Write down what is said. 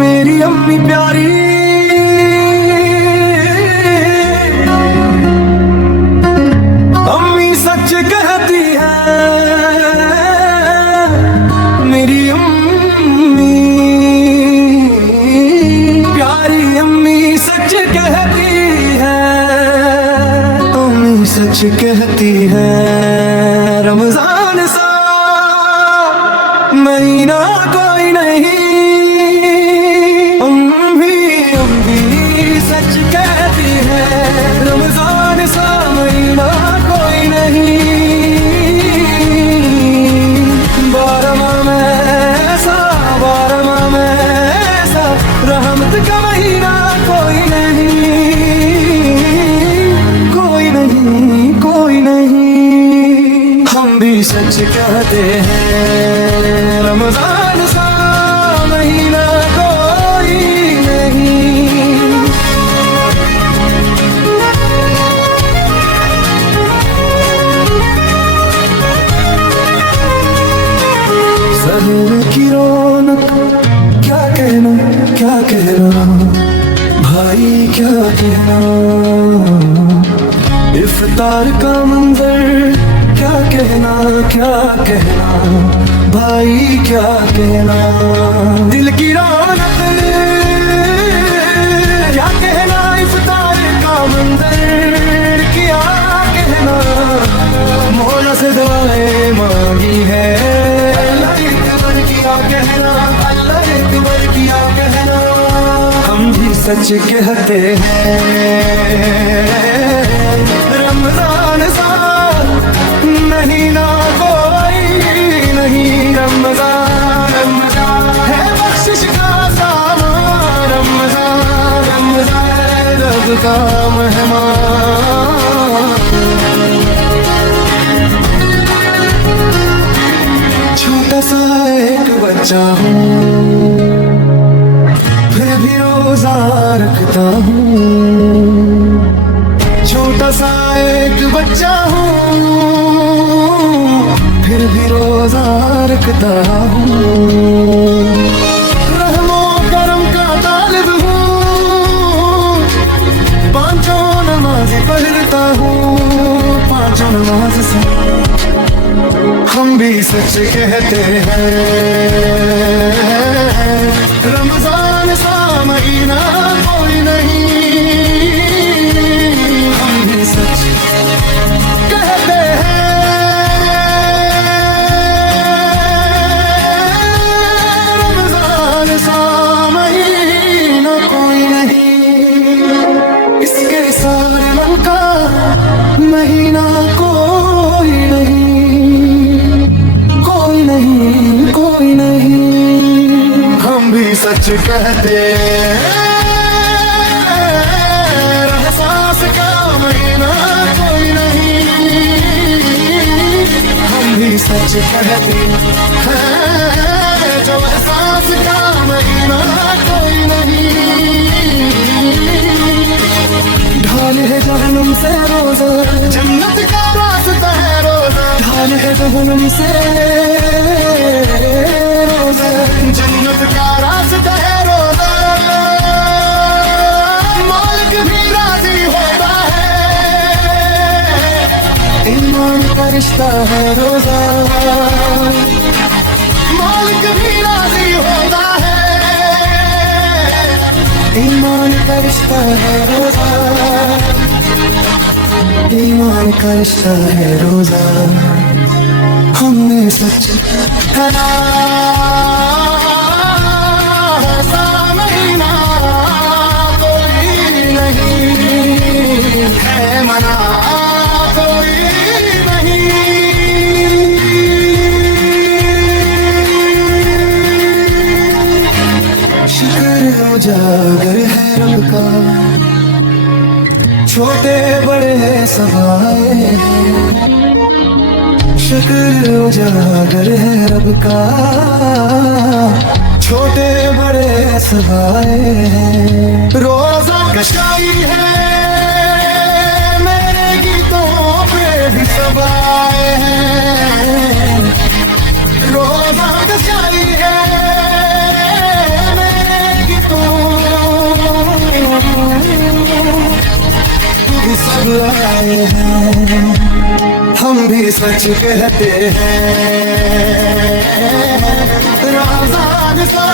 मेरी अम्मी प्यारी अम्मी सच कहती है, मेरी अम्मी प्यारी अम्मी सच कहती है, अम्मी सच कहती है। रमजान सा महीना कोई नहीं, अम्मी अम्मी सच कहती है। रमजान सा महीना कोई नहीं, बारहमाह में ऐसा, बारहमाह में ऐसा, रहमत का महीना कोई नहीं, कोई नहीं, कोई नहीं। हम भी सच कहते हैं, रमजान सा महीना कोई नहीं। सहर की रौनक क्या कहना, क्या कहना भाई, क्या कहना। इफ्तार का मंजर क्या कहना, क्या कहना भाई, क्या कहना। दिल की रौनक क्या कहना, इफ्तार का मंजर क्या कहना। मौला से दुआएं मांगी है, अल्लाह अकबर क्या कहना, अल्लाह अकबर क्या कहना। हम भी सच कहते हैं, रमजान सा महीना कोई नहीं। रमजान रमजान है बख्शिश का सामान, रमजान रमजान रब का मेहमान। छोटा सा एक बच्चा हूँ, फिर भी रोजा रखता हूँ। छोटा सा एक बच्चा हूँ, फिर भी रोजा रखता हूँ। रहमो करम का तालिब हूँ, पांचों नमाज पढ़ता हूँ, पांचों नमाज से। हम भी सच कहते हैं, रमजान सा महीना कोई नहीं। हम भी सच कहते हैं, रमजान सा महीना कोई नहीं। इसके सारे मन का महीना कोई नहीं, कोई नहीं, कोई नहीं। हम भी सच कहते हैं, एहसास का महीना कोई नहीं। हम भी सच कहते हैं, जो एहसास का महीना कोई नहीं। ढाल है जहन्नुम से रोजा, जन्नत का रास्ता है रोजा। ढाल है जहन्नुम से रोजा, जन्नत का रास्ता है रोजा। मालिक भी राजी होता है, ईमान का रिश्ता है रोजा। मालिक भी राजी होता है, ईमान का रिश्ता है रोजा। ईमान का रिश्ता है रोजा। हमने सच कहना, ऐसा महीना कोई नहीं है, मना कोई नहीं। शुक्र उजागर है रब का, छोटे बड़े सब आए हैं। शुक्र उजागर है रब का, छोटे बड़े सब आए हैं। रोजा कशाई है मेरे हैं, हम भी सच कहते हैं। रमजान सा